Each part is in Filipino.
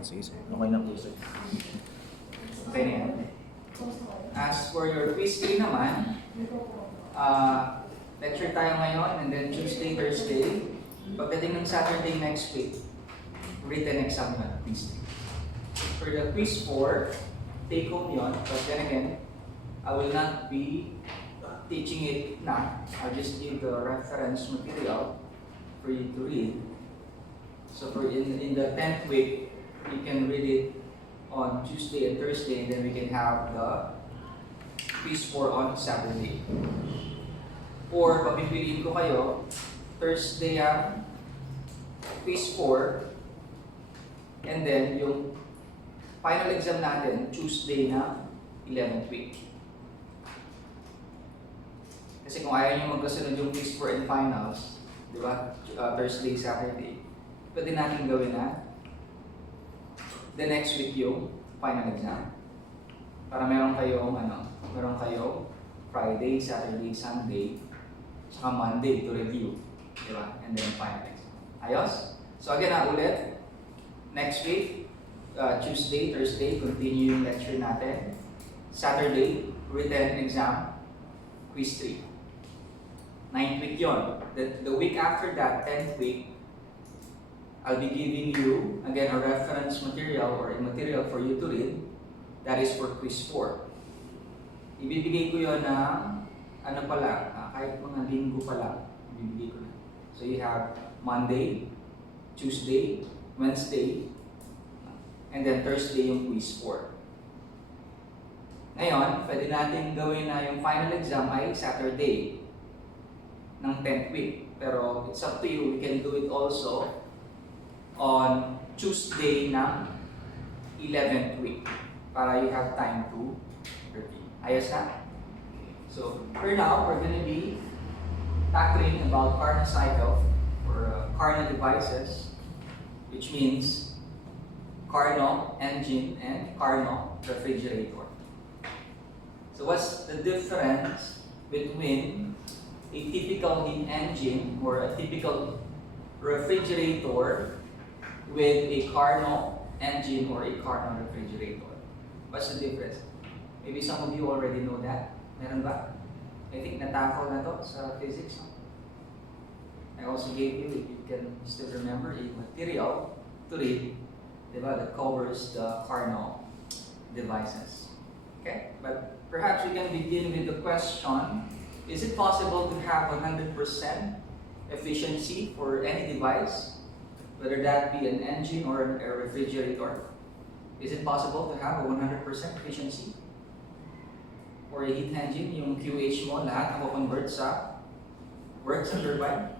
Sige, sige. Okay na po, sir. Okay na yan. As for your quiz 3 naman, lecture tayo ngayon and then Tuesday, Thursday. Pagdating ng Saturday next week, written exam na quiz 3. For the quiz 4, take home yun. But then again, I will not be teaching it now. I'll just give the reference material for you to read. So for in the 10th week, you can read it on Tuesday and Thursday, and then we can have the quiz 4 on Saturday. Or papipiliin ko kayo, Thursday ang quiz 4, and then yung final exam natin, Tuesday na 11th week. Kasi kung ayaw nyo magkasunod yung quiz 4 and finals, di ba? Thursday, Saturday, pwede natin gawin na the next week yung final exam. Para meron kayong Friday, Saturday, Sunday, saka Monday to review. Di ba? And then final exam. Ayos? So again, ulit. Next week, Tuesday, Thursday, continue yung lecture natin. Saturday, written exam, quiz 3. 9th week yun. The week after that, 10th week, I'll be giving you, again, a reference material or a material for you to read. That is for quiz 4. Ibibigay ko yun na, kahit mga linggo pa lang, ibibigay ko na. So you have Monday, Tuesday, Wednesday, and then Thursday yung quiz 4. Ngayon, pwede natin gawin na yung final exam ay Saturday ng 10th week. Pero it's up to you. We can do it also on Tuesday ng 11th week para you have time to review. Ayos na? So, for now, we're going to be tackling about Carnot cycle or Carnot devices, which means Carnot engine and Carnot refrigerator. So, what's the difference between a typical heat engine or a typical refrigerator with a Carnot engine or a Carnot refrigerator? What's the difference? Maybe some of you already know that. Meron ba? I think natakol na to sa physics. I also gave you, if you can still remember, a material to read, diba, that covers the Carnot devices. Okay? But perhaps we can begin with the question, is it possible to have 100% efficiency for any device? Whether that be an engine or a refrigerator. Is it possible to have a 100% efficiency? Or a heat engine, yung QH mo, lahat nako-convert sa work sa turbine?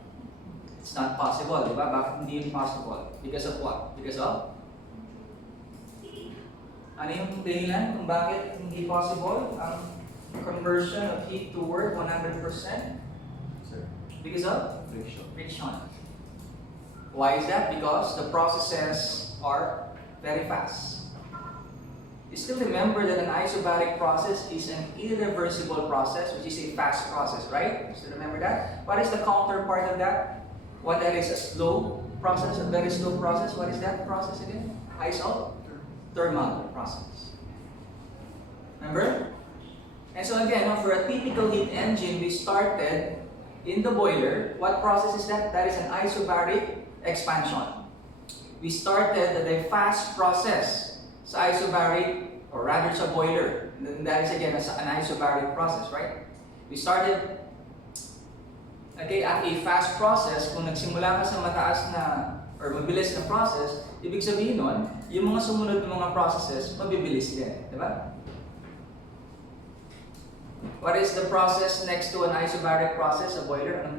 It's not possible, di ba? Bakit hindi yun possible? Because of what? Because of? Ano yung dahilan kung bakit hindi possible ang conversion of heat to work 100%? Sir. Because of? Friction. Friction. Why is that? Because the processes are very fast. You still remember that an isobaric process is an irreversible process, which is a fast process, right? You still remember that? What is the counterpart of that? One that is a slow process, a very slow process. What is that process again? Isothermal process. Remember? And so again, for a typical heat engine, we started in the boiler. What process is that? That is an isobaric expansion. We started at a fast process sa isobaric, or rather sa boiler. And that is again an isobaric process, right? We started at a fast process. Kung nagsimula ka sa mataas na or mabilis na process, ibig sabihin nun, yung mga sumunod na mga processes, mabibilis din. Di ba? What is the process next to an isobaric process, a boiler? Anong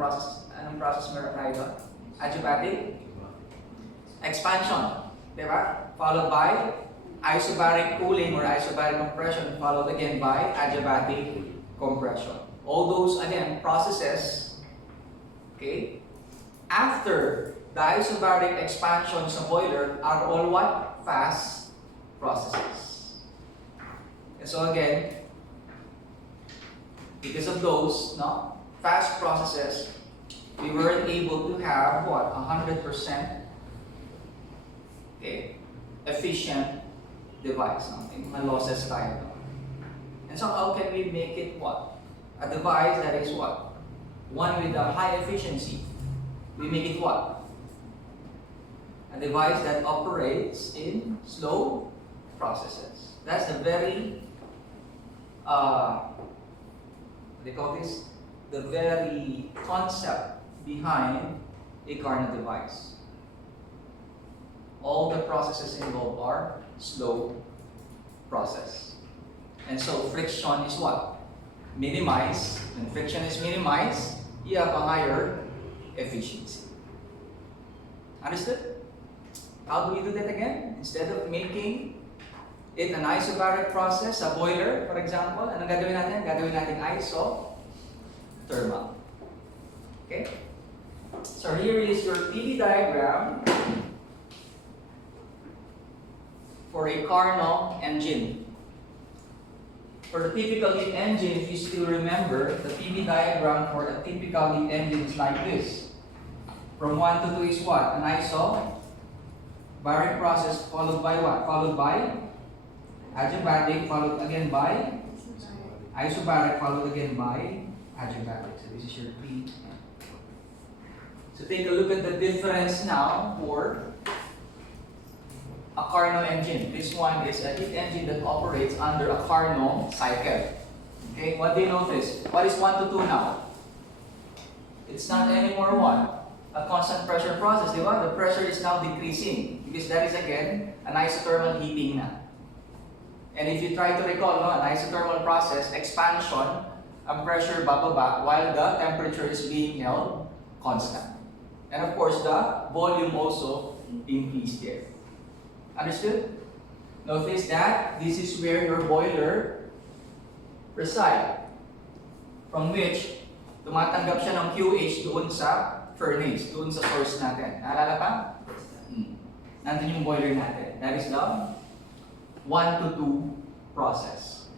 process meron tayo doon? Adiabatic expansion, di ba? Followed by isobaric cooling or isobaric compression, followed again by adiabatic compression. All those, again, processes, okay, after the isobaric expansion sa boiler are all what? Fast processes. And so again, because of those fast processes, we weren't able to have what? 100% efficient device. No? May mga losses tayo. No? And so how can we make it what? A device that is what? One with a high efficiency. We make it what? A device that operates in slow processes. That's the very, what do you call this? The very concept behind a Carnot device. All the processes involved are slow process. And so friction is what? Minimized. When friction is minimized, you have a higher efficiency. Understood? How do we do that again? Instead of making it an isobaric process, a boiler, for example, anong gagawin natin? Gagawin natin isothermal. Okay? So here is your PV diagram for a Carnot engine. For the typical heat engine, if you still remember, the PV diagram for a typical heat engine is like this. From 1 to 2 is what? An isobaric process followed by what? Followed by adiabatic, followed again by isobaric, followed again by adiabatic. So this is your 3. So take a look at the difference now for a Carnot engine. This one is a heat engine that operates under a Carnot cycle. Okay, what do you notice? What is 1 to 2 now? It's not anymore what? A constant pressure process, di ba? The pressure is now decreasing because that is again an isothermal heating na. And if you try to recall, no, an isothermal process, expansion, ang pressure bababa while the temperature is being held constant. And of course, the volume also increased here. Understood? Notice that this is where your boiler resides, from which tumatanggap siya ng QH doon sa furnace, doon sa source natin. Naalala pa? Nandun yung boiler natin. That is the 1 to 2 process.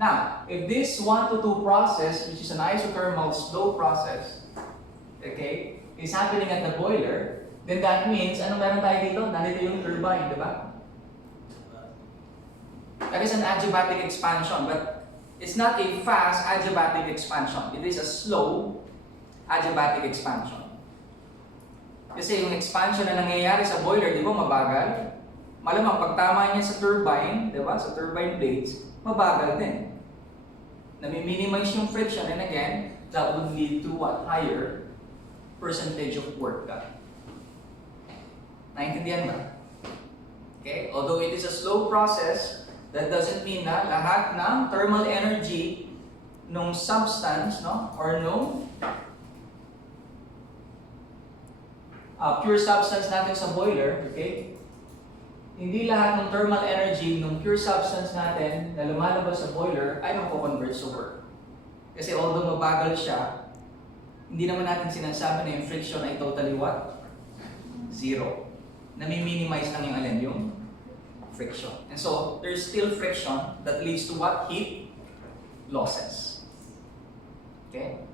Now, if this 1 to 2 process, which is an isothermal slow process, okay, is happening at the boiler, then that means, ano meron tayo dito? Nandito yung turbine, di ba? That is an adiabatic expansion, but it's not a fast adiabatic expansion. It is a slow adiabatic expansion. Kasi yung expansion na nangyayari sa boiler, di ba, mabagal? Malamang pag tama niya sa turbine, di ba, sa turbine blades, mabagal din. Nami-minimize yung friction, and again, that would lead to what? Higher percentage of work done. Naintindihan ba? Okay? Although it is a slow process, that doesn't mean na lahat ng thermal energy nung substance, no, or nung pure substance natin sa boiler, okay? Hindi lahat ng thermal energy ng pure substance natin na lumalabas sa boiler ay mako-convert sa work. Kasi although mabagal siya, hindi naman natin sinasabi na yung friction ay totally what? Zero. Nami-minimize lang yung alin, yung friction. And so, there's still friction that leads to what? Heat losses. Okay?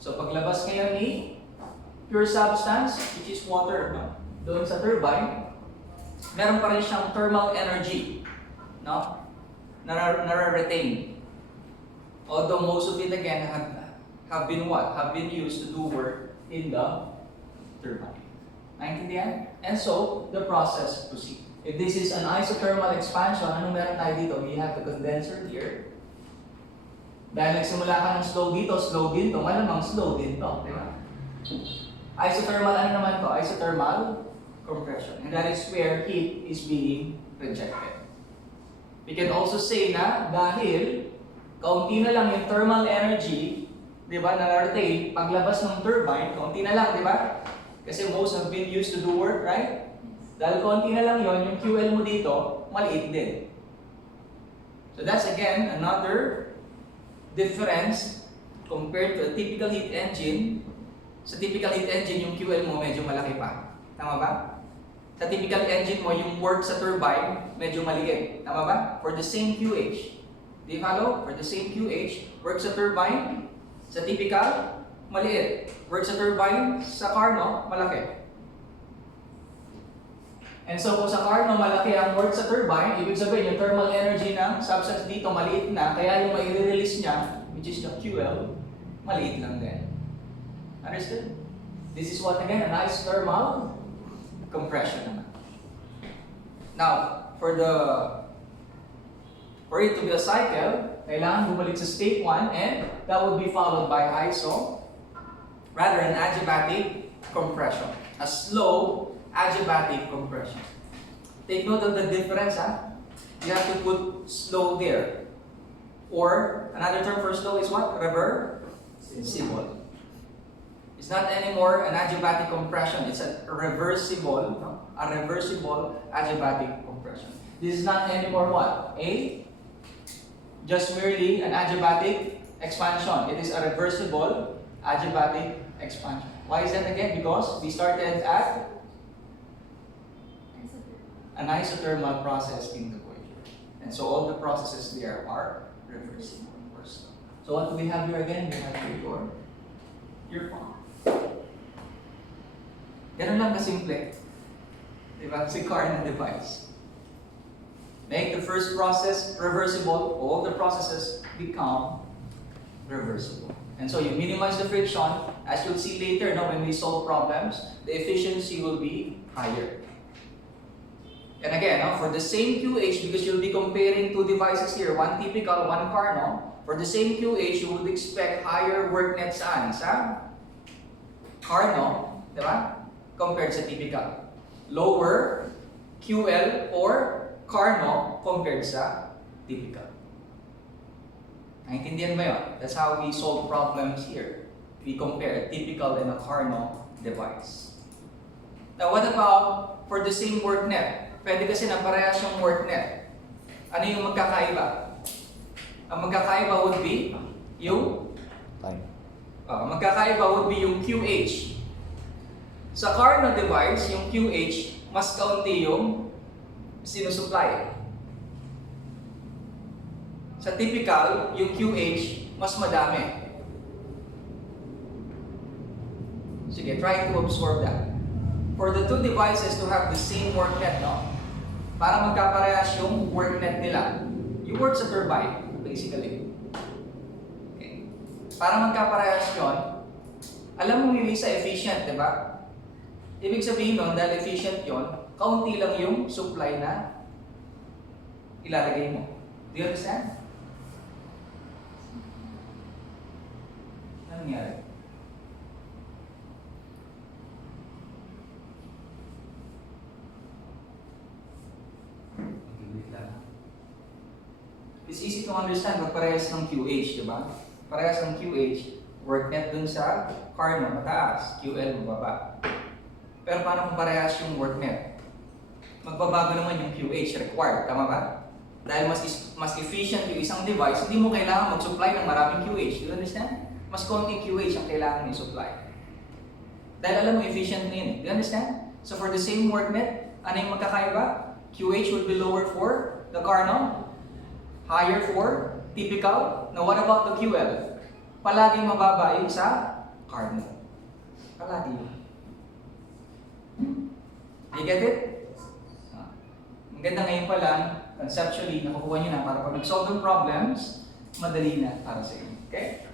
So, paglabas ngayon ni pure substance, which is water, no? Doon sa turbine, meron pa rin siyang thermal energy, no? Nare-retain. Although most of it again have been what? Have been used to do work in the turbine. Naintindihan? And so, the process proceeds. If this is an isothermal expansion, anong meron tayo dito? We have the condenser here. Dahil nagsimula ka ng slow dito, slow din to, malamang slow din to, di ba? Isothermal, ano naman to? Isothermal compression. And that is where heat is being rejected. We can also say na dahil kaunti na lang yung thermal energy, di ba, na-retain, paglabas ng turbine, kaunti na lang, di ba? Kasi most have been used to do work, right? Dahil kaunti na lang yon, yung QL mo dito, maliit din. So that's again another difference compared to a typical heat engine. Sa typical heat engine, yung QL mo medyo malaki pa. Tama ba? Sa typical engine mo, yung work sa turbine, medyo maliit. Tama ba? For the same QH. Do you follow? For the same QH, work sa turbine, sa typical, maliit. Work sa turbine, sa Carnot, malaki. And so kung sa Carnot malaki ang work sa turbine, ibig sabihin yung thermal energy ng substance dito maliit na, kaya yung mai-release niya, which is the QL, maliit lang din. Understood? This is what again, a nice thermal compression. Now, for it to be a cycle, kailangan bumalik sa state 1 and that would be followed by an adiabatic compression. A slow adiabatic compression. Take note of the difference, huh? You have to put slow there. Or, another term for slow is what? Reversible. It's not anymore an adiabatic compression, it's a reversible adiabatic compression. This is not anymore what? Just merely an adiabatic expansion. It is a reversible adiabatic expansion. Why is that again? Because we started at an isothermal process in the voyager. And so all the processes there are reversible. So what do we have here again? We have here your pump. Ganun lang kasimple. Diba? Si Carnot device. Make the first process reversible, all the processes become reversible. And so you minimize the friction. As you'll see later, when we solve problems, the efficiency will be higher. And again, for the same QH, because you'll be comparing two devices here, one typical, one Carnot, for the same QH, you would expect higher work net saan sa Carnot, diba? Compared sa typical. Lower QL or Carnot compared sa typical. Naintindihan ba yun? That's how we solve problems here. We compare a typical and a Carnot device. Now what about for the same work net? Pwede kasi na parehas yung work net. Ano yung magkakaiba? Ang magkakaiba would be yung time. Magkakaiba would be yung QH. Sa Carnot device, yung QH, mas kaunti yung sinusupply. Sa typical, yung QH, mas madami. Sige, try to absorb that. For the two devices to have the same work net, para magkaparehas yung work net nila, you work sa turbine, basically. Okay. Para magkaparehas yun, alam mo yung isa efficient, di ba? Ibig sabihin nun, dahil efficient yun, kaunti lang yung supply na ilalagay mo. Do you understand? Ano nangyari? It's easy to understand pag parehas ng QH, di ba? Parehas ng QH, work net dun sa Carnot, mataas, QL, mababa. Pero paano kung parehas yung work net? Magbabago naman yung QH required, tama ba? Dahil mas efficient yung isang device, hindi mo kailangan mag-supply ng maraming QH. Do you understand? Mas konting QH ang kailangan mo i-supply. Dahil alam mo, efficient na yun. Do you understand? So for the same work net, ano yung magkakaiba? QH will be lower for the Carnot, higher for typical. Now what about the QL? Palaging mababa yung sa Carnot. Palagi. You get it? Ang ganda ngayon pa lang, conceptually, nakukuha nyo na para pag nag-solve ng problems, madali na para sa inyo. Okay?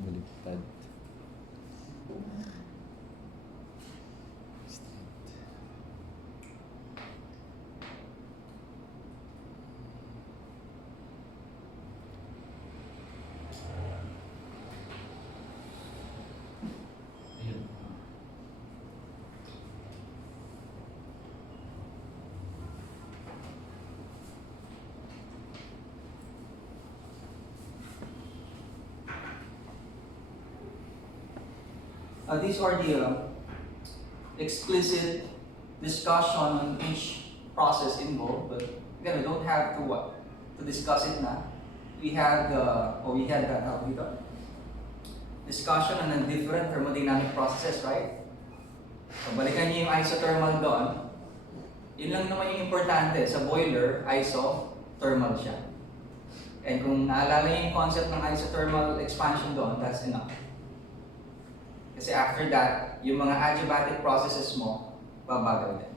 Baliktad. These are the explicit discussion on each process involved, but again, we don't have to discuss it now. We had that dito. discussion on the different thermodynamic processes, right? So, balikan niyo yung isothermal doon. Yun lang naman yung importante. Sa boiler, isothermal siya. And kung naalala niyo yung concept ng isothermal expansion doon, that's enough. Kasi after that, yung mga adiabatic processes mo, babagal din.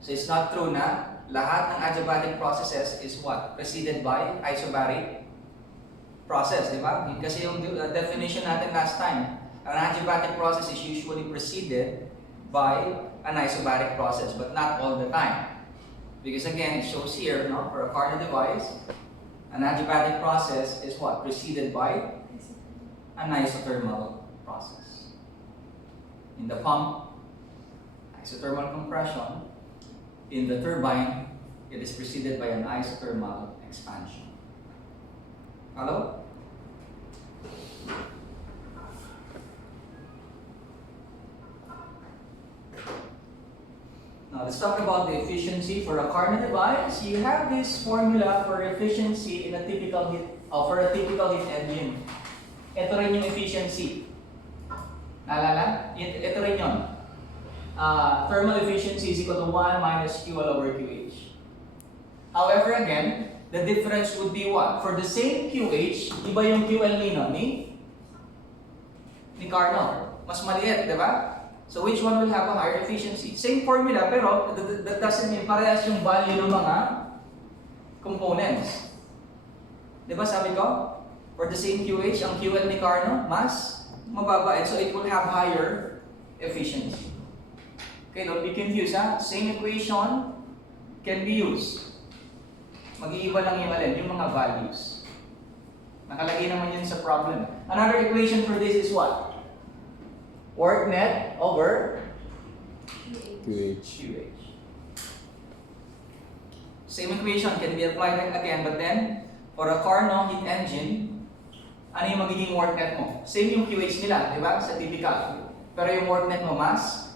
So it's not true na lahat ng adiabatic processes is what? Preceded by isobaric process, di ba? Kasi yung definition natin last time, an adiabatic process is usually preceded by an isobaric process, but not all the time. Because again, it shows here, no, for a Carnot device, an adiabatic process is what? Preceded by an isothermal process. In the pump, isothermal compression. In the turbine, it is preceded by an isothermal expansion. Hello? Now let's talk about the efficiency for a Carnot device. You have this formula for efficiency in a typical heat, for a typical heat engine. Ito rin yung efficiency. Naalala? Ito rin yun. Thermal efficiency is equal to 1 minus QL over QH. However, again, the difference would be what? For the same QH, iba yung QL ni Carnot. Mas maliit, di ba? So which one will have a higher efficiency? Same formula, pero that doesn't mean parehas yung value ng mga components. Di ba sabi ko? For the same QH, ang QL ni Carnot, mas mababa. And so it will have higher efficiency. Okay, don't be confused, ha? Same equation can be used. Mag-iiba lang yung alin, yung mga values. Nakalagay naman yun sa problem. Another equation for this is what? Work net over QH. Same equation can be applied again, but then for a Carnot heat engine, ano yung magiging work net mo? Same yung QH nila, di ba? Sa typical. Pero yung work net mo mas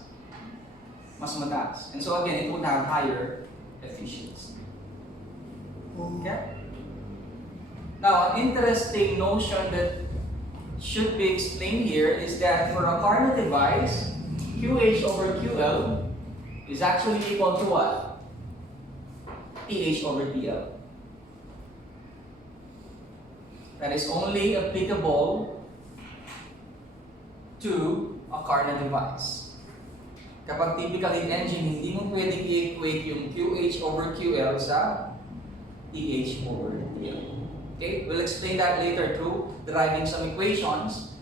mataas. And so again, it would have higher efficiency. Okay? Now, an interesting notion that should be explained here is that for a Carnot device, QH over QL is actually equal to what? TH over TL. That is only applicable to a Carnot device. Kapag typical heat engine, hindi mo pwedeng i-equate yung QH over QL sa TH over TL. Okay, we'll explain that later through deriving some equations.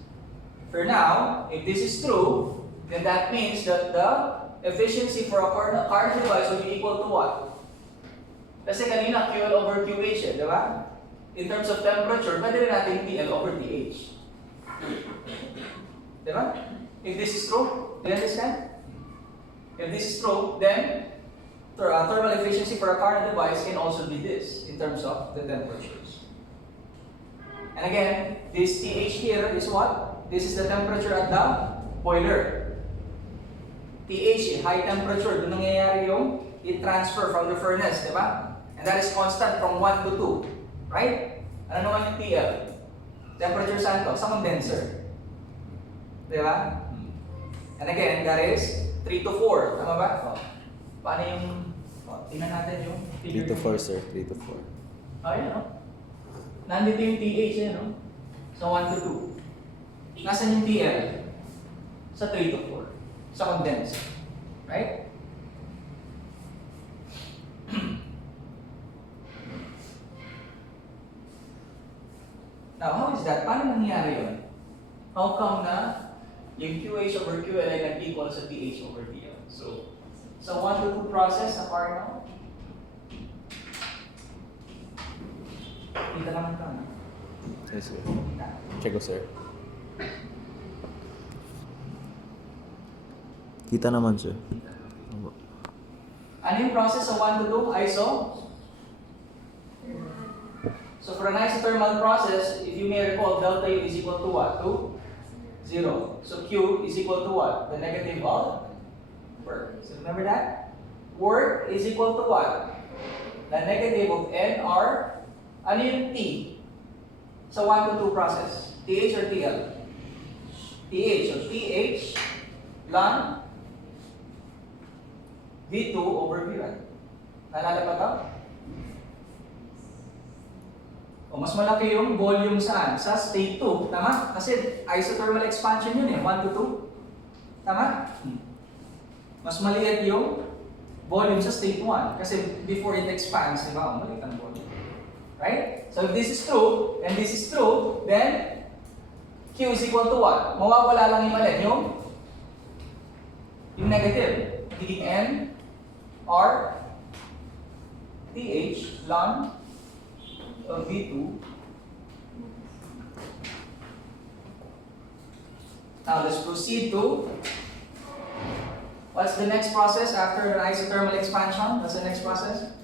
For now, if this is true, then that means that the efficiency for a Carnot device will be equal to what? Kasi kanina QL over QH, di ba? In terms of temperature, pwede rin natin TL over TH. Di ba? If this is true, do you understand? If this is true, then thermal efficiency for a Carnot device can also be this in terms of the temperatures. And again, this TH here is what? This is the temperature at the boiler. TH, high temperature, doon nangyayari yung heat transfer from the furnace, di ba? And that is constant from 1 to 2, right? Ano naman yung TL? Temperature saan to? Sa condenser. Di ba? And again, that is 3 to 4, tama ba? Paano yung, tingnan natin yung 3 to 4, sir. 3 to 4. Ayan, no? Nandito yung TH, eh, no? Sa 1 to 2. Nasaan yung TL? Sa 3 to 4. Sa condenser. Right? Now, how is that? Paano nangyari yun? How come na yung QH over QL ay nag-equal sa TH over TL? So, sa 1 to 2 process sa Carnot, kita naman ka, no? Yes, sir. Check ko, sir. Kita naman, sir. Ano yung process sa 1 to 2? ISO? So for an isothermal process, if you may recall, delta U is equal to what? To 0. So Q is equal to what? The negative of work. So remember that? Work is equal to what? The negative of NR. Ano yung T? Sa 1 to 2 process? TH or TL? TH. So TH ln V2 over V1. Naalala pa ito? O mas malaki yung volume saan? Sa state 2. Tama? Kasi isothermal expansion yun eh. 1 to 2. Tama? Mas maliit yung volume sa state 1. Kasi before it expands, di ba? Maliit ang volume. Right? So if this is true, and this is true, then Q is equal to what? Mawawala lang yung maliit. Yung negative. Magiging N or TH ln of V2. Now let's proceed to what's the next process after an isothermal expansion? What's the next process?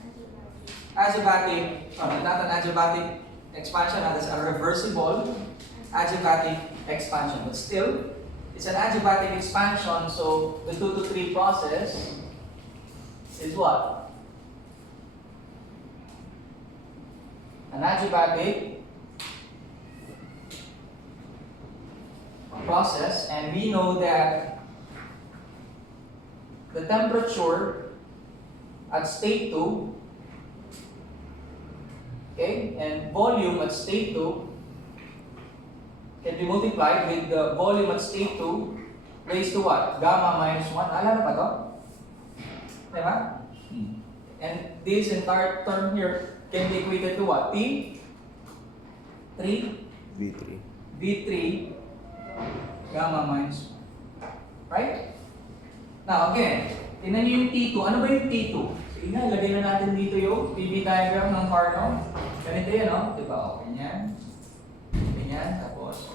Adiabatic, not an adiabatic expansion, that's a reversible adiabatic expansion. But still, it's an adiabatic expansion, so the 2 to 3 process is what? An adiabatic process, and we know that the temperature at state 2, okay, and volume at state 2 can be multiplied with the volume at state 2 raised to what? Gamma minus 1. Alala pa to? Diba? And this entire term here can be equated to what? T? 3? V3. V3 gamma minus 1. Right? Now again, tingnan niyo yung T2. Ano ba yung T2? Sige na, ilagay na natin dito yung PV diagram ng Carnot. Ganito yan, no? Diba? O, ganyan. Ganyan. Tapos,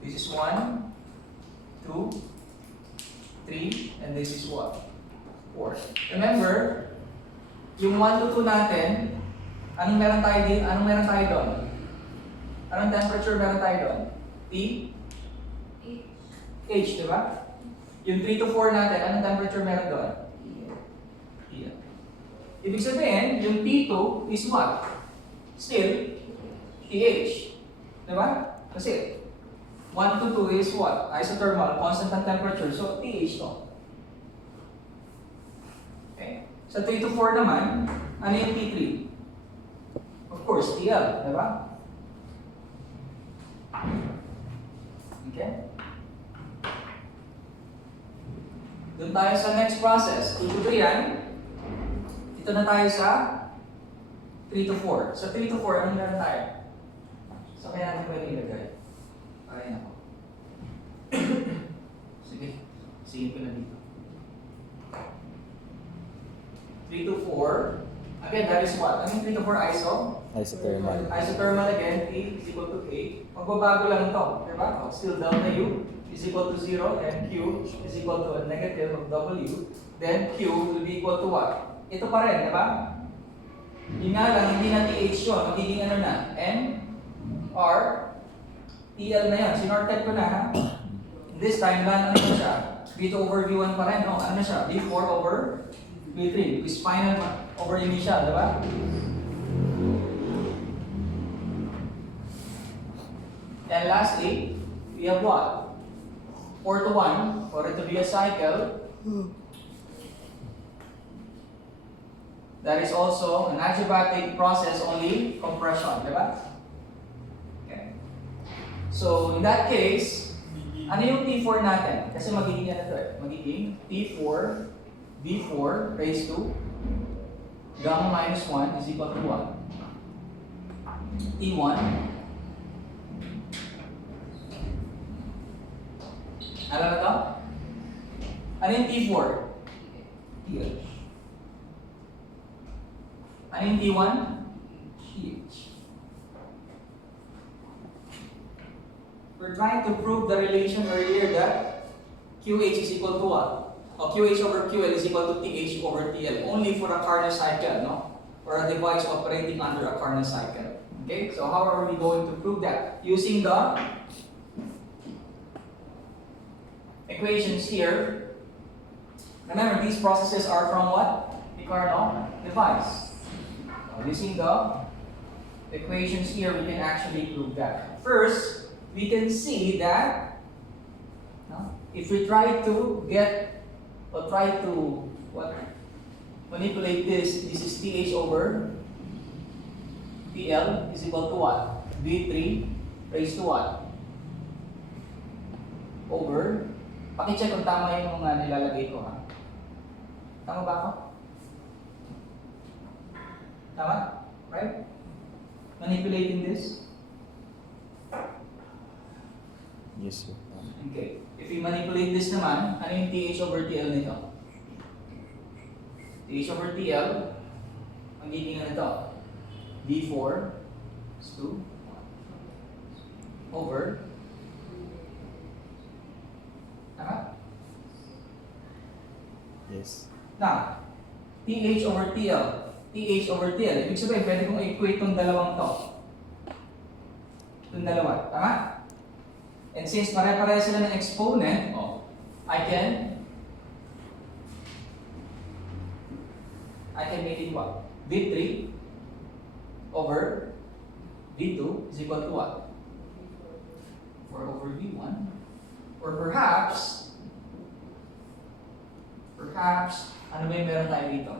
this is 1, 2, 3, and this is what? 4. Remember, yung 1 to 2 natin, anong meron tayo din? Anong meron tayo doon? Anong temperature meron tayo doon? T? H, di ba? Yung 3 to 4 natin, anong temperature meron doon? T. Ibig sabihin, yung T2 is what? Still, TH. Di ba? Kasi, 1 to 2 is what? Isothermal, constant ang temperature. So, TH to. Okay. Sa 3 to 4 naman, ano yung T3? Of course, TL. Di ba? Okay. Doon tayo sa next process. 2 to 3 yan. Dito na tayo sa 3 to 4. Sa 3 to 4, anong meron tayo? So, kaya natin pwede ilagay. Ay, nako. Sige. Sige ko na dito. 3 to 4. Again, that is what? Ano yung 3 to 4 iso? Isothermal. Isothermal again, T is equal to A. Magbabago lang ito. Diba? Still delta U is equal to 0 and Q is equal to a negative of W. Then Q will be equal to what? Ito pa rin, diba? Yun nga lang, hindi na TH yun. Magiging ano na? N R TL na yun. Sinorted ko na ha. This time, ano na siya? V2 over V1 pa rin. No, ano na siya? V4 over V3. Which is final over initial, diba? And lastly, we have what? 4 to 1, for it to be a cycle. That is also an adiabatic process, only compression, diba? Okay. So, in that case, ano yung T4 natin? Kasi magiging yan ito eh. Magiging T4, V4 raised to gamma minus 1 is equal to 1. T1. Alam na ito? Ano yung T4? TH. Ano yung T1? TH. We're trying to prove the relation earlier that QH is equal to what? O QH over QL is equal to TH over TL. Only for a Carnot cycle, no? Or a device operating under a Carnot cycle. Okay? So how are we going to prove that? Using the equations here. Remember, these processes are from what? The Carnot device. Using the equations here, we can actually prove that. First, we can see that if we try to get, or try to, what? Manipulate this is TH over TL is equal to what? V3 raised to what? Over, pakicheck kung tama yung mga nilalagay ko ha. Tama ba ako? Tama? Right? Manipulating this? Yes, sir. Okay. If we manipulate this naman, ano yung TH over TL nito? TH over TL, magiging ano ito? V4 is 2 over tama? Yes. Now, TH over TL. TH over TL. Ibig sabihin, pwede kong equate itong dalawang to. Itong dalawa. Tama? And since pare-pareha sila ng exponent, I can make it what? V3 over V2 is equal to what? 4 over V1. Or perhaps, ano ba yung meron tayo dito?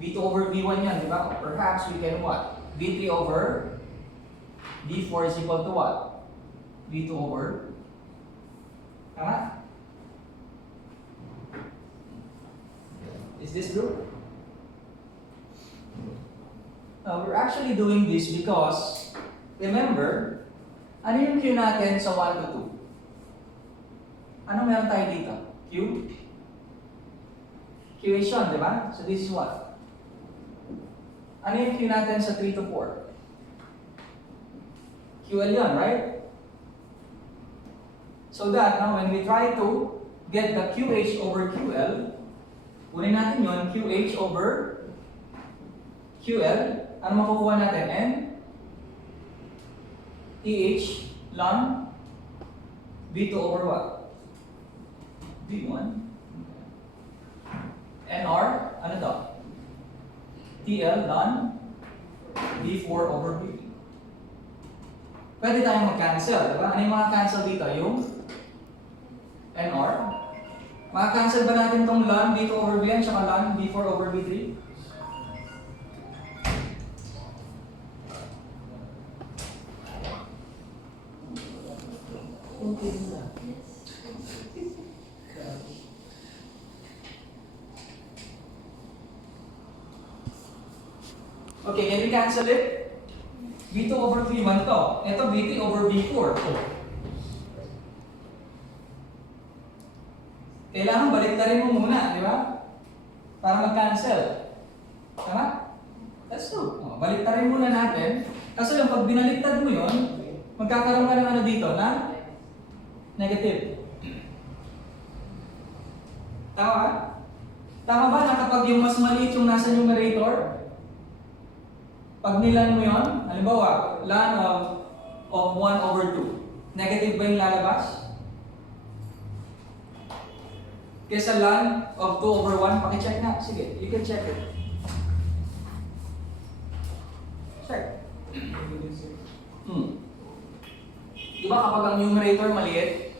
V2 over V1 yan, di ba? Or perhaps we can what? V3 over V4 is equal to what? V2 over, tama? Is this true? We're actually doing this because, remember, ano yung Q natin sa 1 to 2? Ano meron tayo dito? Q? Q is yun, di ba? So this is what? Ano yung Q natin sa 3 to 4? QL yun, right? So that, now, when we try to get the QH over QL, kunin natin yun, QH over QL, ano makukuha natin? N TH ln V2 over what? V1 NR, ano to? TL ln V4 over V3. Pwede tayong mag-cancel, diba? Ano yung mga cancel dito? Yung NR. Maka-cancel ba natin itong ln V2 over Vn tsaka ln V4 over V3? Okay, can we cancel it? V2 over V1 to. Ito V3 over V4. Kailangan baliktarin mo muna, di ba? Para mag-cancel. Tama? Let's do. Baliktarin muna natin. Kasi yung pag binaliktad mo yun, magkakaroon ka ng ano dito na negative. Tama ba? Tama ba na kapag yung mas maliit yung nasa numerator, pag nilan mo yun, halimbawa, ln of 1 over 2, negative ba yung lalabas? Kesa ln of 2 over 1, pakicheck na. Sige, you can check it. Check. Di ba kapag ang numerator maliit,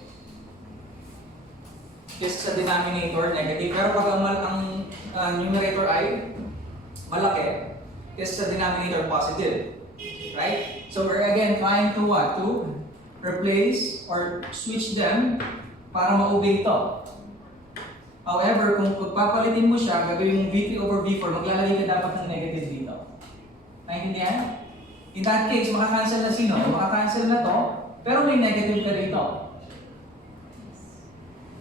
kesa sa denominator, negative. Pero pag ang numerator ay malaki, kesa sa denominator, positive. Right? So we're again trying to what? To replace or switch them para ma-obey ito. However, kung pagpapalitin mo siya, gagawin mong V3 over V4, maglalagay ka dapat ng negative dito. Naintindihan? In that case, makakancel na sino? Makakancel na to, pero may negative ka dito.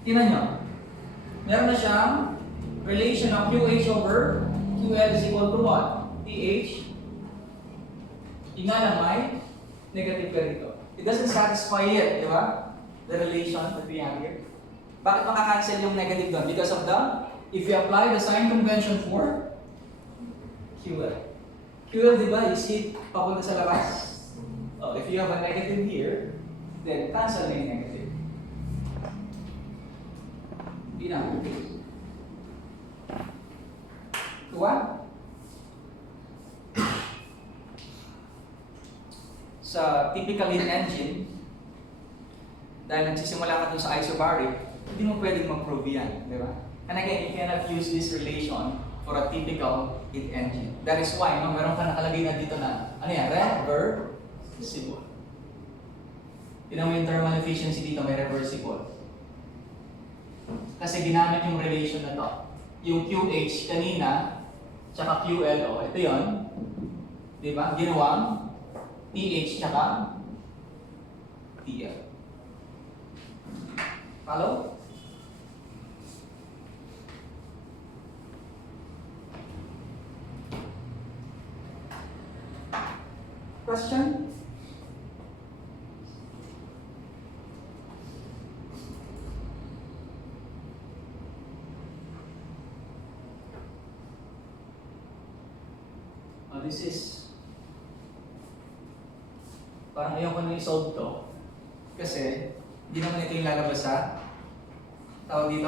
Tingnan nyo. Meron na siyang relation of QH over QL is equal to what? TH. Tingnan lang may negative ka dito. It doesn't satisfy yet, di ba? The relation that we have here. Bakit makakancel yung negative doon? Because of if you apply the sign convention for QL. QL, di ba, is it papunta sa labas? If you have a negative here, then cancel na yung negative. Hindi na. Kuha? Sa typical heat engine, dahil nagsisimula ka dun sa isobaric, hindi mo pwedeng mag-prove yan, di ba? And again, you cannot use this relation for a typical heat engine. That is why, no, meron ka nakalagay na dito na, ano yan, reversible. Tignan mo yung thermal efficiency dito, may reversible. Kasi ginamit yung relation na to. Yung QH kanina, tsaka QL, ito yon, di ba? Ginawang TH tsaka TL. Follow? Question? This is parang ayaw ko na i-solve to kasi hindi naman ito yung lalabas sa tawag dito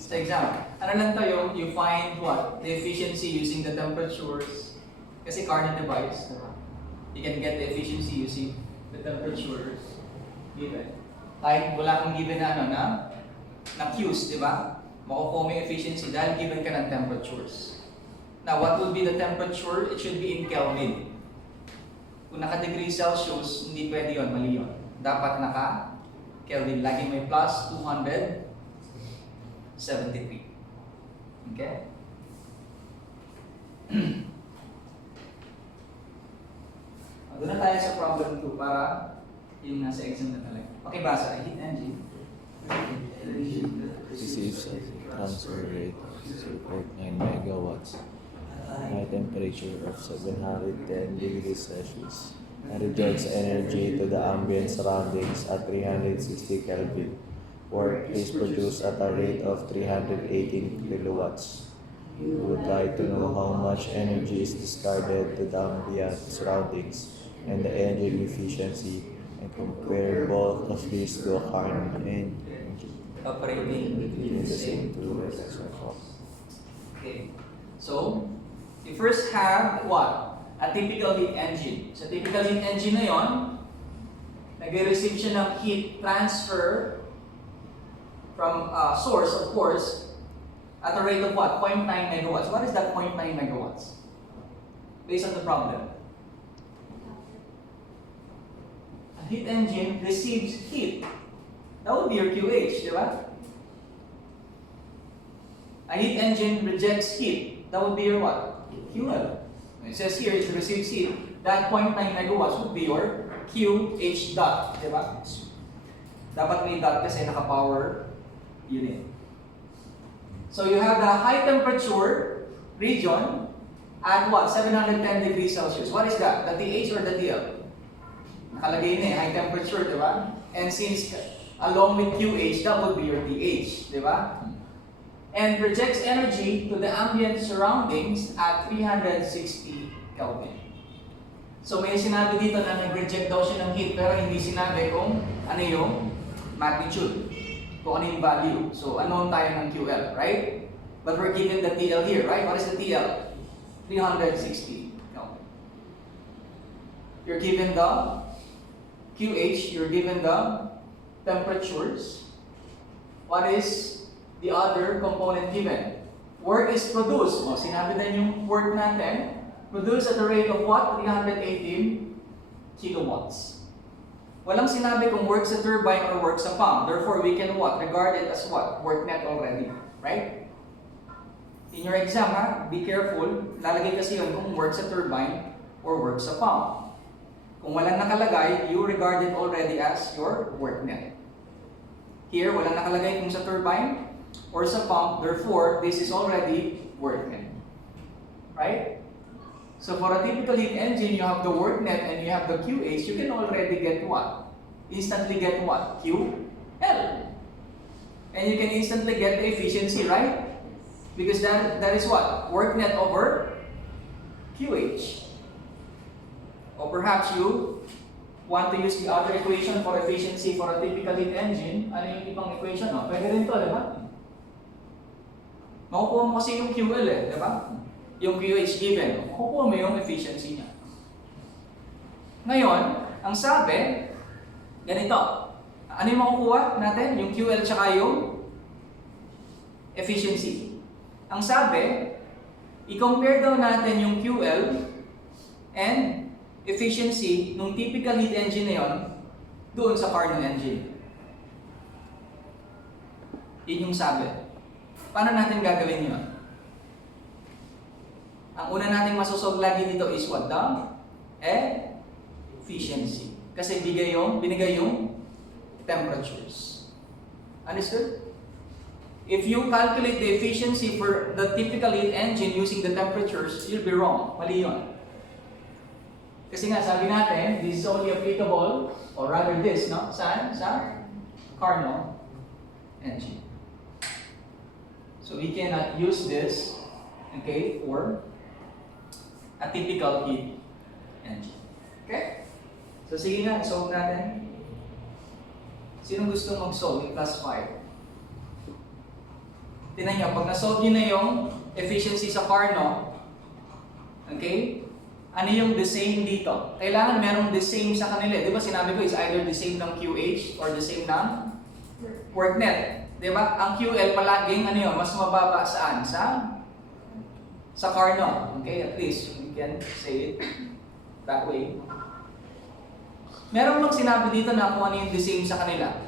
sa exam. Ano lang to yung you find what? The efficiency using the temperatures kasi Carnot device. You can get the efficiency using the temperatures given. Kahit wala kang given na na Q's, di ba? Makukuha mo yung efficiency dahil given ka ng temperatures. Now, what will be the temperature? It should be in Kelvin. Kung naka-degree Celsius, hindi pwede yun, mali yun. Dapat naka-Kelvin. Lagi may plus 273. Okay? Doon na tayo sa problem 2 para yung nasa exam na talaga. Okay, basa. Heat engine. Receives a transfer rate of 0.9 megawatts. High temperature of 710 degrees Celsius and rejects energy to the ambient surroundings at 360 Kelvin. Work is produced at a rate of 318 kilowatts. We would like to know how much energy is discarded to the ambient surroundings and the energy efficiency and compare both of these to a Carnot engine Operating in the same two reservoirs. Okay. So, you first have what? A typical heat engine. Sa typical heat engine na yon, nag-receive siya ng heat transfer from source, of course, at a rate of what? 0.9 megawatts. What is that 0.9 megawatts? Based on the problem. A heat engine receives heat. That would be your QH, di ba? A heat engine rejects heat. That would be your what? QL. It says here it receives heat. That 0.9 megawatts would be your QH dot. Diba? Dapat may dot kasi naka-power unit. So you have the high temperature region at what? 710 degrees Celsius. What is that? The TH or the TL? Nakalagay na high temperature, diba? And since along with QH, that would be your TH, diba? And rejects energy to the ambient surroundings at 360 Kelvin. So may sinabi dito na nag-reject daw siya ng heat pero hindi sinabi kung ano yung magnitude, kung ano yung value. So unknown tayo ng QL, right? But we're given the TL here, right? What is the TL? 360 Kelvin. You're given the QH, you're given the temperatures. What is the other component given? Work is produced. O, sinabi din yung work natin. Produced at a rate of what? 318 kilowatts. Walang sinabi kung work sa turbine or work sa pump. Therefore, we can what? Regard it as what? Work net already. Right? In your exam, be careful. Lalagay kasi yun kung work sa turbine or work sa pump. Kung walang nakalagay, you regard it already as your work net. Here, walang nakalagay kung sa turbine or sa pump, therefore, this is already work net. Right? So for a typical heat engine, you have the work net and you have the QH, you can already get what? Instantly get what? QL. And you can instantly get the efficiency, right? Because that is what? Work net over QH. Or perhaps you want to use the other equation for efficiency for a typical heat engine. Ano yung ibang equation? No? Pwede rin to, di ba? Makukuha mo kasi yung QL di ba? Yung QH given. Makukuha mo yung efficiency niya. Ngayon, ang sabi, ganito. Ano yung makukuha natin? Yung QL tsaka yung efficiency. Ang sabi, i-compare daw natin yung QL and efficiency nung typical heat engine na yun doon sa Carnot engine. Yun yung sabi. Paano natin gagawin yun? Ang una nating masosolve lagi dito is what? The efficiency. Kasi binigay yung temperatures. Understood? If you calculate the efficiency for the typical heat engine using the temperatures, you'll be wrong. Mali yun. Kasi nga, sabi natin, this is only applicable, or rather this, no? Saan? Sa Carnot engine. So we cannot use this, okay, for a typical heat engine. Okay? So sige nga, solve natin. Sino gusto mag-solve yung plus 5? Tingnan nyo, pag na-solve nyo na yung efficiency sa Carnot, okay? Ano yung the same dito? Kailangan merong the same sa kanila. Di ba sinabi ko, it's either the same ng QH or the same ng work net. Di ba? Ang QL palaging ano yun, mas mababa saan? Sa Carnot. Okay, at least you can say it that way. Meron bang sinabi dito na kung ano yung the same sa kanila?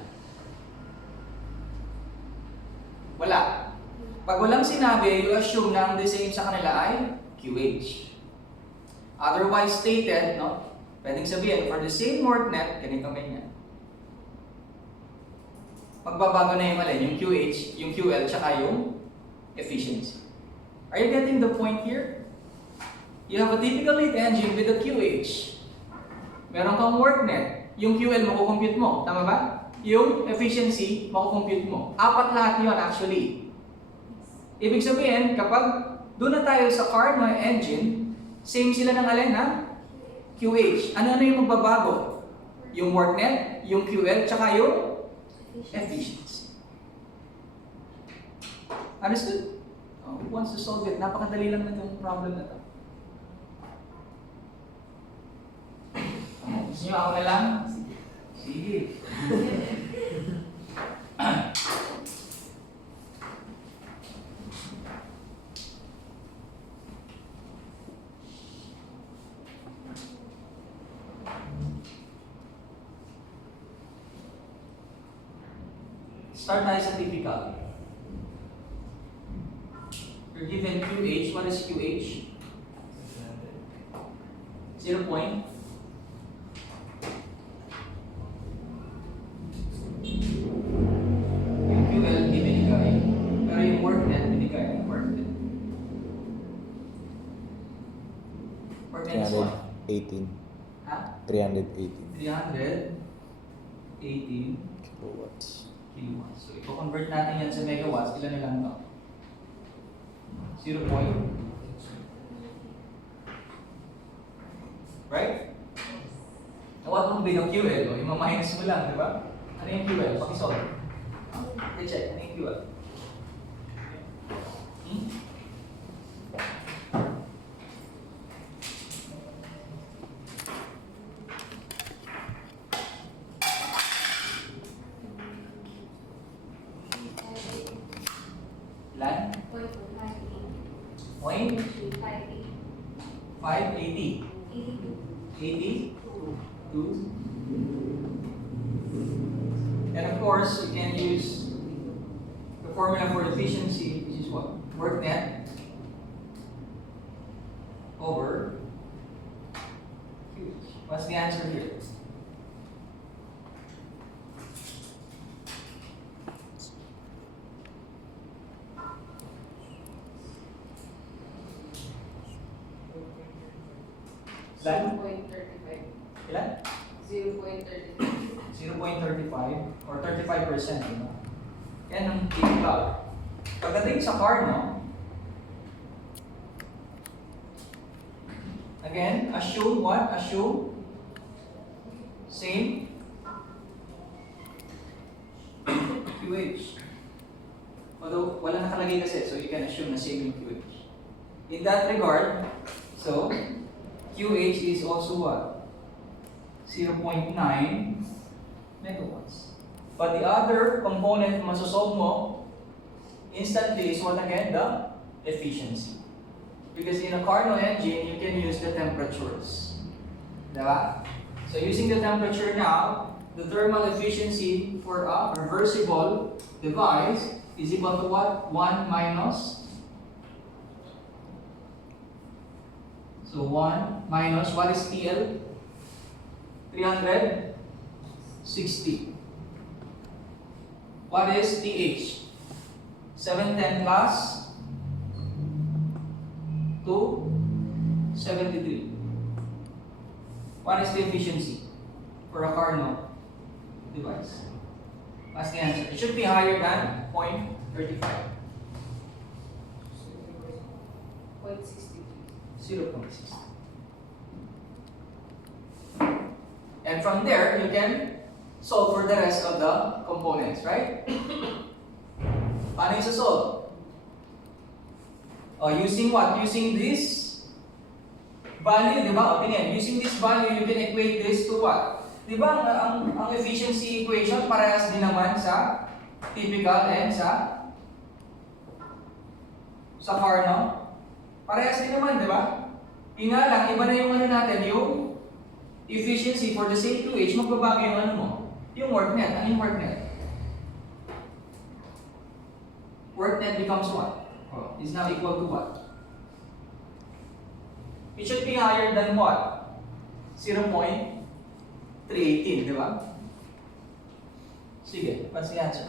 Wala. Pag walang sinabi, you assume na ang the same sa kanila ay QH. Otherwise stated, no? Pwedeng sabihin, for the same work net, ganito ganyan. Magbabago na yung alin, yung QH, yung QL, tsaka yung efficiency. Are you getting the point here? You have a typical heat engine with a QH. Meron kang work net, yung QL makukompute mo, tama ba? Yung efficiency, makukompute mo. Apat lahat yun actually. Ibig sabihin, kapag doon na tayo sa Carnot engine, same sila ng alin ha? QH. Ano yung magbabago? Yung work net, yung QL, tsaka yung efficiency. Understood? Who wants to solve it? Napakadali lang na itong problem na ito. Gusto nyo ako na lang? Sige. Start tayo sa typical. You're given QH. What is QH? 0 point. Yung QL, di binigay. Pero yung work net, binigay. Work net. Work net is what? 318. Ha? 318 318 kilowatts. kilowatts. So, i-convert natin yan sa megawatts. Ilan na lang ito? 0 point. Right? Nawag mong bilang QL, o i-minus mo lang, di ba? Ano yung QL? Pakisolve. I-check. Ano yung QL? Ilan? 580. 82. And of course, you can use the formula for efficiency, which is what? Work net over QH. What's the answer here? Ilan? 0.35. Ilan? 0.35. 0.35 or 35%, you know? Yan ang typical. Pagdating sa Carnot, again, assume what? Assume same QH. Although, wala nakalagay kasi, so you can assume na same yung QH. In that regard, so, QH is also what? 0.9 megawatts. But the other component masosolve mo instantly is what again? The efficiency. Because in a Carnot engine, you can use the temperatures. Diba? So using the temperature now, the thermal efficiency for a reversible device is equal to what? 1 minus. So 1 minus, what is TL? 360. What is TH? 710 plus 273. What is the efficiency for a Carnot device? That's the answer. It should be higher than 0.35. 0.60. And from there, you can solve for the rest of the components, right? Paano yung solve? Using what? Using this value, di ba? Tingnan, using this value, you can equate this to what? Di ba ang efficiency equation parehas din naman sa typical and sa Carnot? Parehas din naman, di ba? Yung nga lang, iba na yung ano natin, yung efficiency for the same QH, magbabago yung ano mo, yung work net. Ano yung work net? Work net becomes what? Is now equal to what? It should be higher than what? 0.318, di ba? Sige, what's the answer?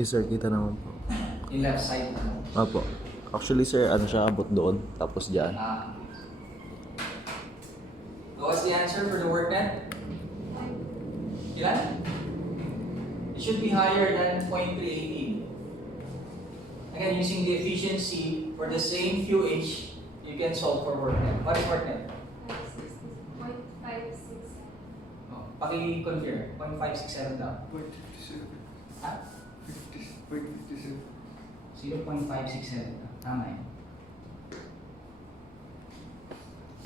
Yes sir, kita naman po. Yung left side. Opo. Actually sir, ano siya, abot doon, tapos dyan. So what's the answer for the work net? Ilan? It should be higher than 0.318. Again, using the efficiency for the same QH, you can solve for work net. What is work net? 0.567. Paki-confirm. 0.567 daw. 0.57. Ha? 0.57. 0.567. Tama yun.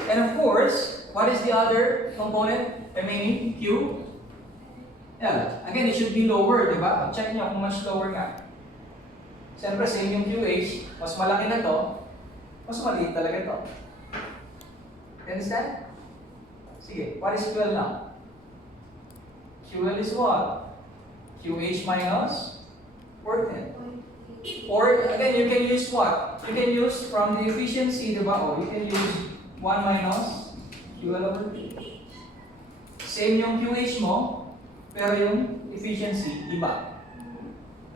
And of course, what is the other component remaining? Q? L. Again, it should be lower, di ba? Check nyo kung much lower nga. Siyempre, same yung QH, mas malaki na to, mas maliit talaga to. Understand? Sige, what is QL now? QL is what? QH minus work net. Or again, you can use what? You can use from the efficiency, di ba? O, you can use 1 minus QL over P. Same yung QH mo, pero yung efficiency, iba.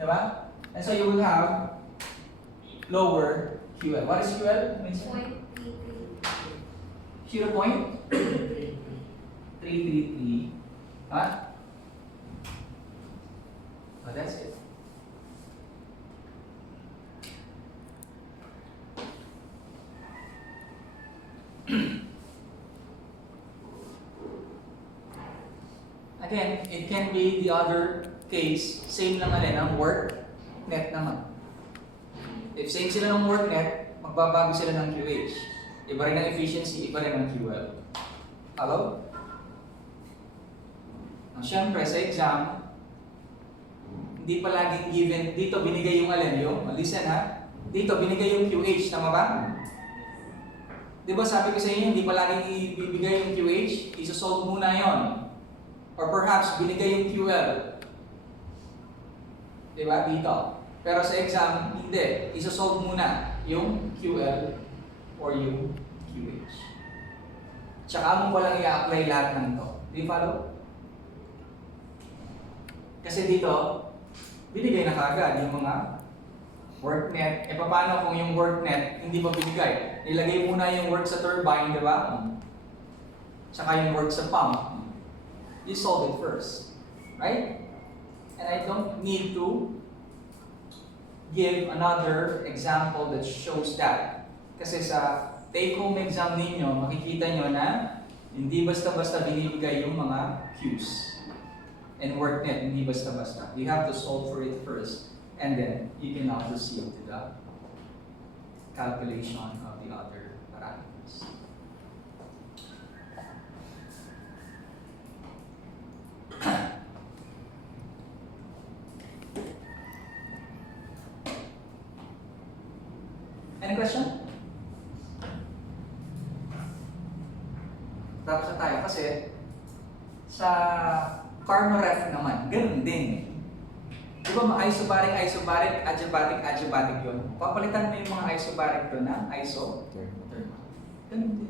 Di ba? And so you will have lower QL. What is QL? 0.333. Huh? Oh, that's it. Again, it can be the other case, same naman ang work net naman. If same sila ng work net, magbabago sila ng QH. Iba rin ang efficiency, iba rin ang QL. Hello? Siyempre, sa exam, hindi palaging given, dito binigay yung alin yung, listen ha, dito binigay yung QH, tama ba? Di ba sabi ko sa inyo, hindi palaging ibibigay yung QH, isosolve muna yon. Or perhaps binigay yung QL. Di ba? Dito. Pero sa exam, hindi. Isosolve muna yung QL or yung QH. Tsaka mo walang i-apply lahat ng to. Do you follow? Kasi dito, binigay na kagad yung mga work net. E paano kung yung work net hindi pa binigay? Nilagay muna yung work sa turbine, di ba? Tsaka yung work sa pump. you solve it first, right? And I don't need to give another example that shows that. Kasi sa take-home exam ninyo, makikita nyo na hindi basta-basta binibigay yung mga cues. And WorkNet, hindi basta-basta. You have to solve for it first, and then you can now proceed to the calculation of the other parameters. Any question? Tapos na tayo kasi sa Carnot naman, ganun din. Di ba isobaric, adiabatic yun? Papalitan mo yung mga isobaric doon na isothermal. Ganun din.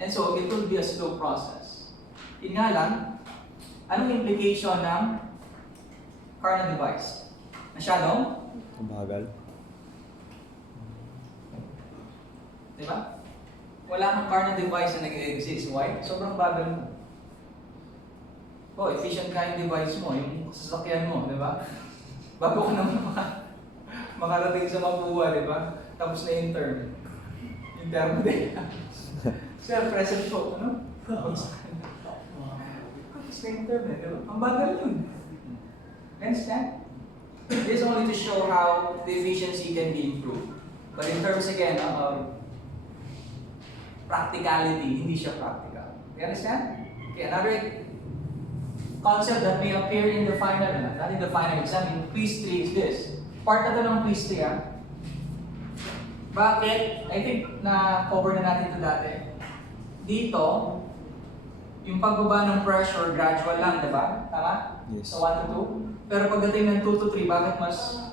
And so, it will be a slow process. Yun nga lang, anong implication ng Carnot device? Masyadong? Bagal. Di ba? Wala kang Carnot device na nag-exist. Why? Sobrang bagal mo. Efficient ka yung device mo, yung sasakyan mo, di ba? Bago ka naman makarating sa mabuha, di ba? Tapos na yung term. Yung term din. Sir, present po, ano? Tapos na yung term, di ba? Ang bagal yun. Understand? This is only to show how the efficiency can be improved. But in terms again of practicality, hindi siya practical. You understand? Okay, another concept that may appear in the final, not in the final exam, in quiz 3 is this. Part na to ng quiz 3, ha? Bakit? I think na-cover na natin ito dati. Dito, yung pagbaba ng pressure, gradual lang, di ba? Tama? Yes. So 1 to 2. Pero pagdating ng 2 to 3, bakit mas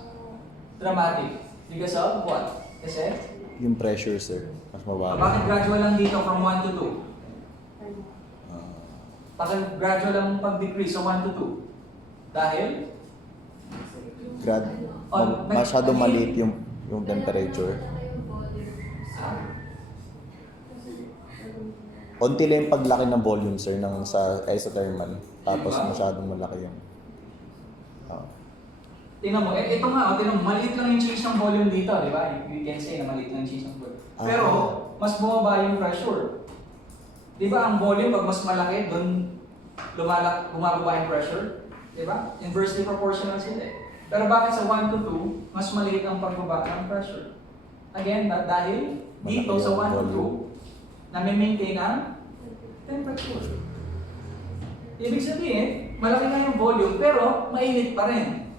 dramatic? Because of what? Kasi? Yung pressure, sir. Mas mababa. Bakit gradual lang dito from 1 to 2? Bakit gradual lang pag-decrease sa 1 to 2? Dahil? Masyado maliit yung temperature. Konti lang yung paglaki ng volume, sir, ng sa isothermal. Tapos masyadong malaki yung... Tingnan mo, ito nga, tingnan mo, maliit lang yung change ng volume dito, di ba? You can say na maliit lang yung change ng volume. Pero, mas bumaba yung pressure. Di ba ang volume, pag mas malaki, doon bumababa yung pressure? Di ba? Inversely proportional sila eh. Pero bakit sa 1 to 2, mas maliit ang pagbaba ng pressure? Again, dahil dito sa 1 to 2, na-maintain ang temperature. Ibig sabihin, malaki na yung volume, pero mainit pa rin.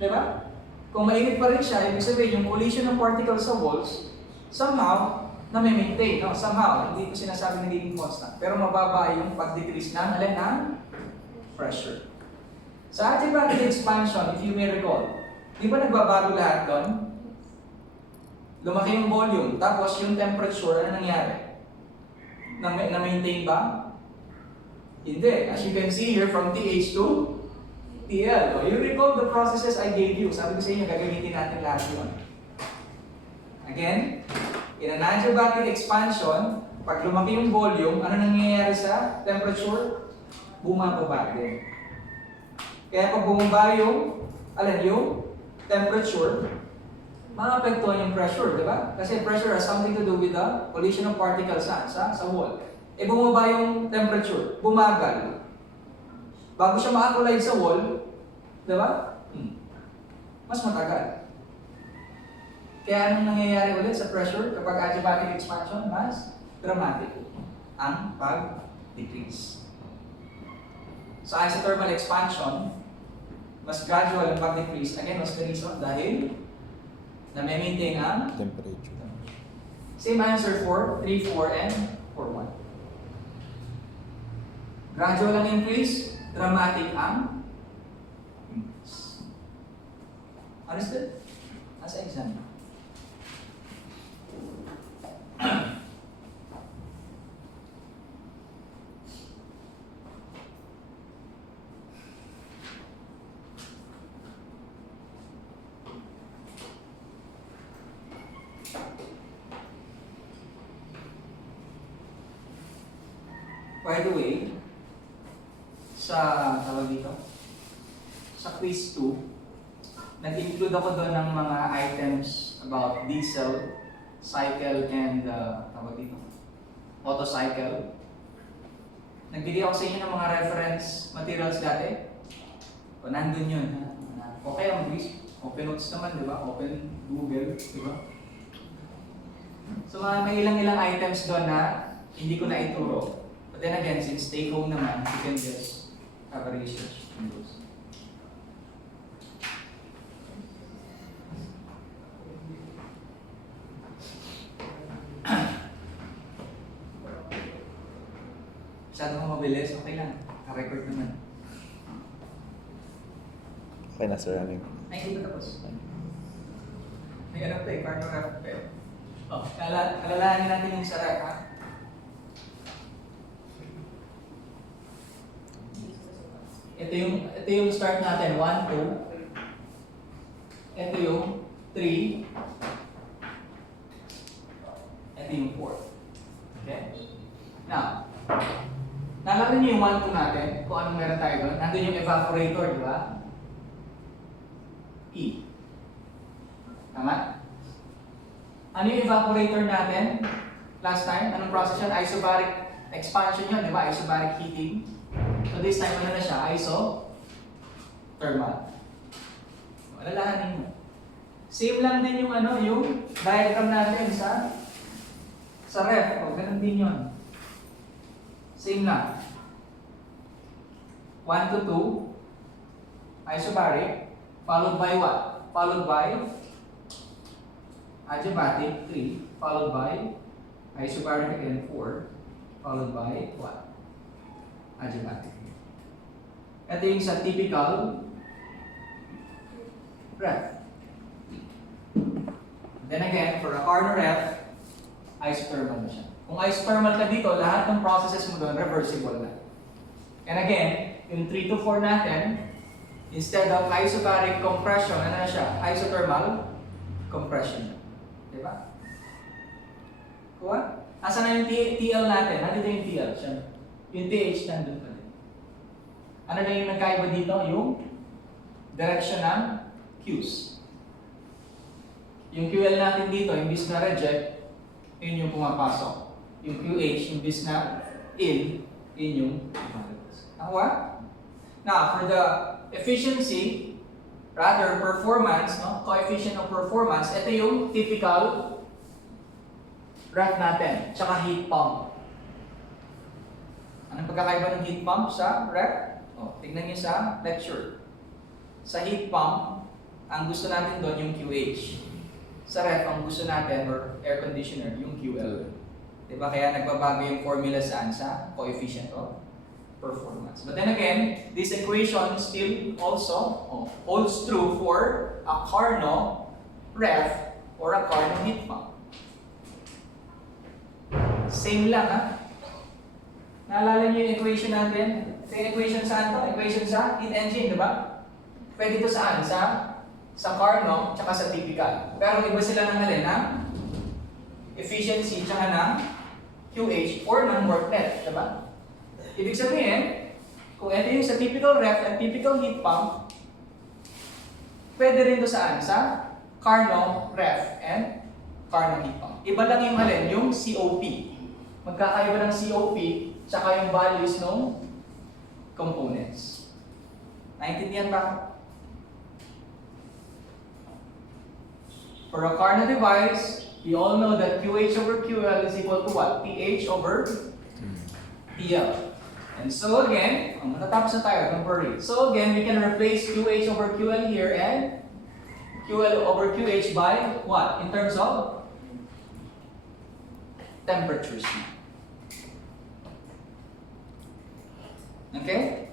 Di ba? Kung mainit pa rin siya, ibig sabihin, yung collision ng particles sa walls, somehow, na-maintain, no? Somehow, hindi ko sinasabi nagiging constant. Pero mababa yung pag-decrease ng alin ng pressure. Sa adiabatic expansion, if you may recall, di ba nagbabago lahat doon? Lumaki yung volume, tapos yung temperature, ano nangyari? Na-maintain ba? Hindi. As you can see here, from TH to TL. You recall the processes I gave you. Sabi ko sa inyo, gagamitin natin lahat yun. Again, in an adiabatic expansion, pag lumaki yung volume, ano nangyayari sa temperature? Bumababa din. Kaya pag bumaba yung temperature, maapektuhan yung pressure, di ba? Kasi pressure has something to do with the collision of particles sa wall. Bumaba yung temperature, bumagal. Bago siya ma-collide sa wall, di ba? Mas matagal. Kaya anong nangyayari ulit sa pressure kapag adiabatic expansion? Mas dramatic ang pag-decrease. Sa isothermal expansion, mas gradual ang pag-decrease. Again, what's the reason? Dahil na-maintain ang temperature. Same answer for 3, 4, and 4, 1. Gradual ang increase, dramatic ang increase. Understood? As an example. by the way, sa, tawag dito, sa quiz 2, nag-include ako doon ng mga items about diesel, cycle, and, tawag dito, motorcycle. Nagbigay ako sa inyo ng mga reference materials dati. O, nandun yun. Okay ang quiz. Open notes naman, di ba? Open Google, di ba? So, may ilang-ilang items doon na hindi ko na ituro. But then again, since stay home naman, you can just have a research on those. Masyado kong mabilis, okay lang. Naka-record naman. Okay na, sir. Ano Ay, hindi pa tapos. May ano pa eh, Carnot pa eh. Oh, alalahanin natin yung sa ref, ha? Ito yung start natin, 1, 2. Ito yung 3. Ito yung 4. Okay? Now, naalala niyo yung 1, 2 natin, kung anong meron tayo doon. Nandun yung evaporator, di ba? E. Tama? Ano yung evaporator natin? Last time, anong process yun? Isobaric expansion yun, di ba? Isobaric heating. So this time, ano na siya? Isothermal. Alalahanin mo. Same lang din yung ano, yung diagram natin sa ref. O, ganun din yun. Same lang. 1 to 2, isobaric, followed by what? Followed by adiabatic, 3, followed by isobaric again, 4, followed by what? Adiabatic. Ito yung sa typical ref. Then again, for a Carnot ref, isothermal na siya. Kung isothermal ka dito, lahat ng processes mo doon, reversible na. And again, yung 3 to 4 natin, instead of isobaric compression, ano na siya? Isothermal compression. Diba? Kuha? Asa na yung TL natin? Nandito yung TL. Siya. Yung TH nandun pa din. Ano na yung nagkaiba dito? Yung direction ng Q's. Yung QL natin dito, imbis na reject, yun yung pumapasok. Yung QH, imbis na in, yun yung lumalabas. Nakuha? Now, for the efficiency, rather performance, no? Coefficient of performance, ito yung typical ref natin, tsaka heat pump. Anong pagkakaiba ng heat pump sa ref? O, tignan nyo sa lecture. Sa heat pump, ang gusto natin doon yung QH. Sa ref, ang gusto natin, or air conditioner, yung QL. Diba? Kaya nagbabago yung formula saan sa coefficient of performance. But then again, this equation still also holds true for a Carnot ref or a Carnot heat pump. Same lang, ha? Naalala niyo yung equation natin? Ito yung equation saan to? Equation sa heat engine, di ba? Pwede ito saan? Sa Carnot, tsaka sa typical. Pero iba sila ng alin, ha? Efficiency, tsaka ng QH or ng work net, di ba? Ibig sabihin, kung ito yung sa typical ref and typical heat pump, pwede rin ito saan? Sa Carnot ref and Carnot heat pump. Iba lang yung alin, yung COP. Magkakaiba ng COP, tsaka yung values ng components. Naintindihan ba? For a Carnot device, we all know that QH over QL is equal to what? PH over PL. And so again, matatapos na tayo, don't worry. So again, we can replace QH over QL here and QL over QH by what? In terms of temperatures. Okay?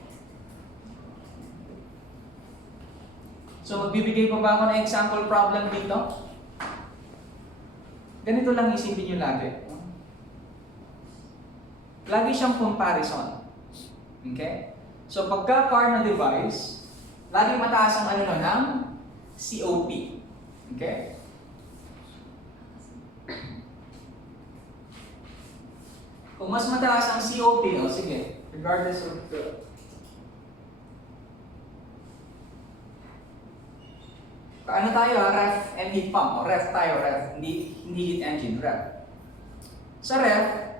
So magbibigay pa ba ako ng example problem dito? Ganito lang isipin nyo lagi. Lagi siyang comparison. Okay? So pagka Carnot device, lagi mataas ang ano nun, ng COP. Okay? Kung mas mataas ang COP, o sige, regardless of the ano tayo, ref and heat pump. O, ref tayo, ref. Hindi heat engine, ref. Sa ref,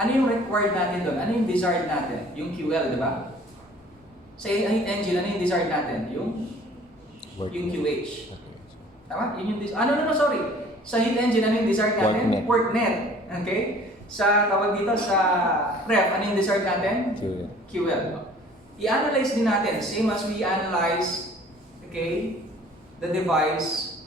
ano yung required natin doon? Ano yung desired natin? Yung QL, di ba? Sa heat engine, ano yung desired natin? Yung QH. Tama? Yun yung sorry. Sa heat engine, ano yung desired natin? Work net. Okay? Sa tawag dito, sa ref, ano yung desired natin? QL. I-analyze din natin, same as we analyze, okay, the device,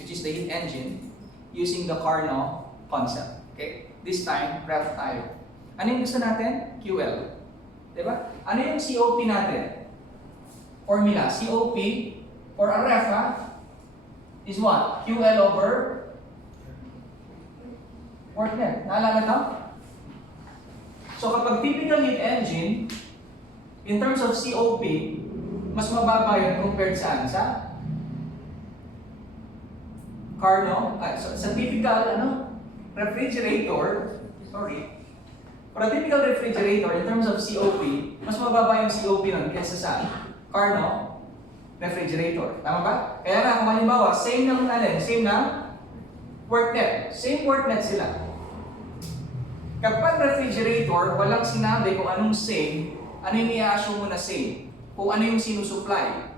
which is the heat engine, using the Carnot concept. Okay? This time, ref tayo. Ano yung gusto natin? QL. Diba? Ano yung COP natin? Formula. COP for a ref is what? QL over work net. Naalala to? So kapag typical heat engine, in terms of COP, mas mababa yun compared saan? Sa Carnot, sa typical refrigerator, sorry, for a typical refrigerator, in terms of COP, mas mababa yung COP nun kaysa sa Carnot refrigerator. Tama ba? Kaya nga, kung halimbawa, same na work net. Same work net sila. Kapag refrigerator, walang sinabi kung anong same, ano yung i-assume mo na same, kung ano yung sinusupply.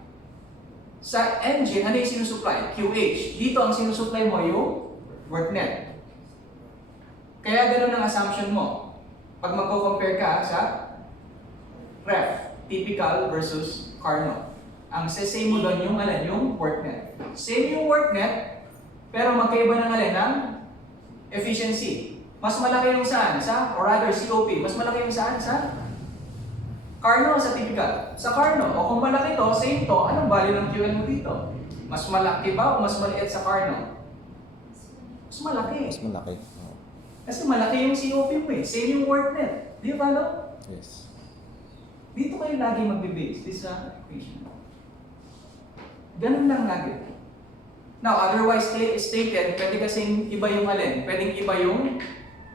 Sa engine, ano yung sinusupply? QH. Dito ang sinusupply mo yung work net. Kaya ganun ang assumption mo. Pag magko-compare ka sa ref, typical versus Carnot. Ang same mo doon yung yung work net. Same yung work net, pero magkaiba ng ng efficiency. Mas malaki yung saan? Or rather, COP. Mas malaki yung saan? Sa Carnot sa typical. Sa Carnot, o kung malaki to, same to, anong value ng QL mo dito? Mas malaki ba o mas maliit sa Carnot? Mas malaki. Mas malaki. Kasi malaki yung COP mo eh. Same yung work net. Do you follow? Yes. Dito kayo lagi magbe-base. This equation. Ganun lang lagi. Now, otherwise stated, pwede kasing iba yung alin. Pwedeng iba yung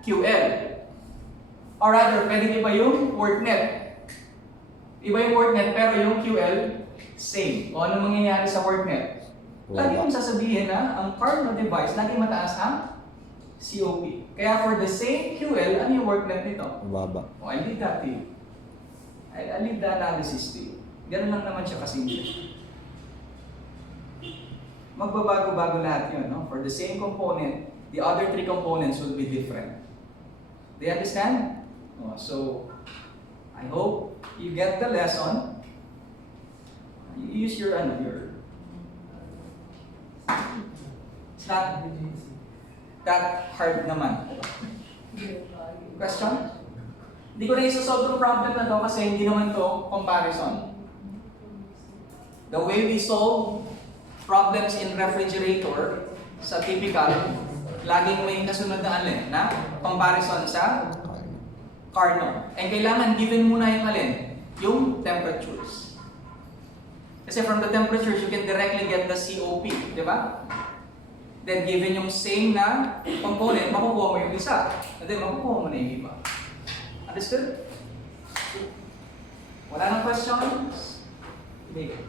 QL. Or rather, pwedeng iba yung work net. Iba yung work net, pero yung QL, same. O ano mangyayari sa work net? Lagi mong sasabihin na ang Carnot device, lagi mataas ang COP. Kaya for the same QL, ano yung work net nito? Mababa. Oh, I leave that to you. I leave the analysis to you. Ganun lang naman siya kasimple. Magbabago-bago lahat yun, no? For the same component, the other three components will be different. Do you understand? Oh, so, I hope you get the lesson. You use your. It's not that hard naman. Question? Hindi ko na isa-solve itong problem na to kasi hindi naman to comparison. The way we solve problems in refrigerator sa typical, laging may kasunod na alin na comparison sa Carnot. And kailangan given muna yung alin, yung temperatures. Kasi from the temperatures, you can directly get the COP, di ba? Then given yung same na component, makukuha mo yung isa. And then makukuha mo na yung iba. Understood? Wala nang questions? Sige.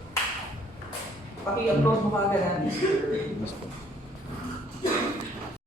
Paki-upload mo ka agad, Mr.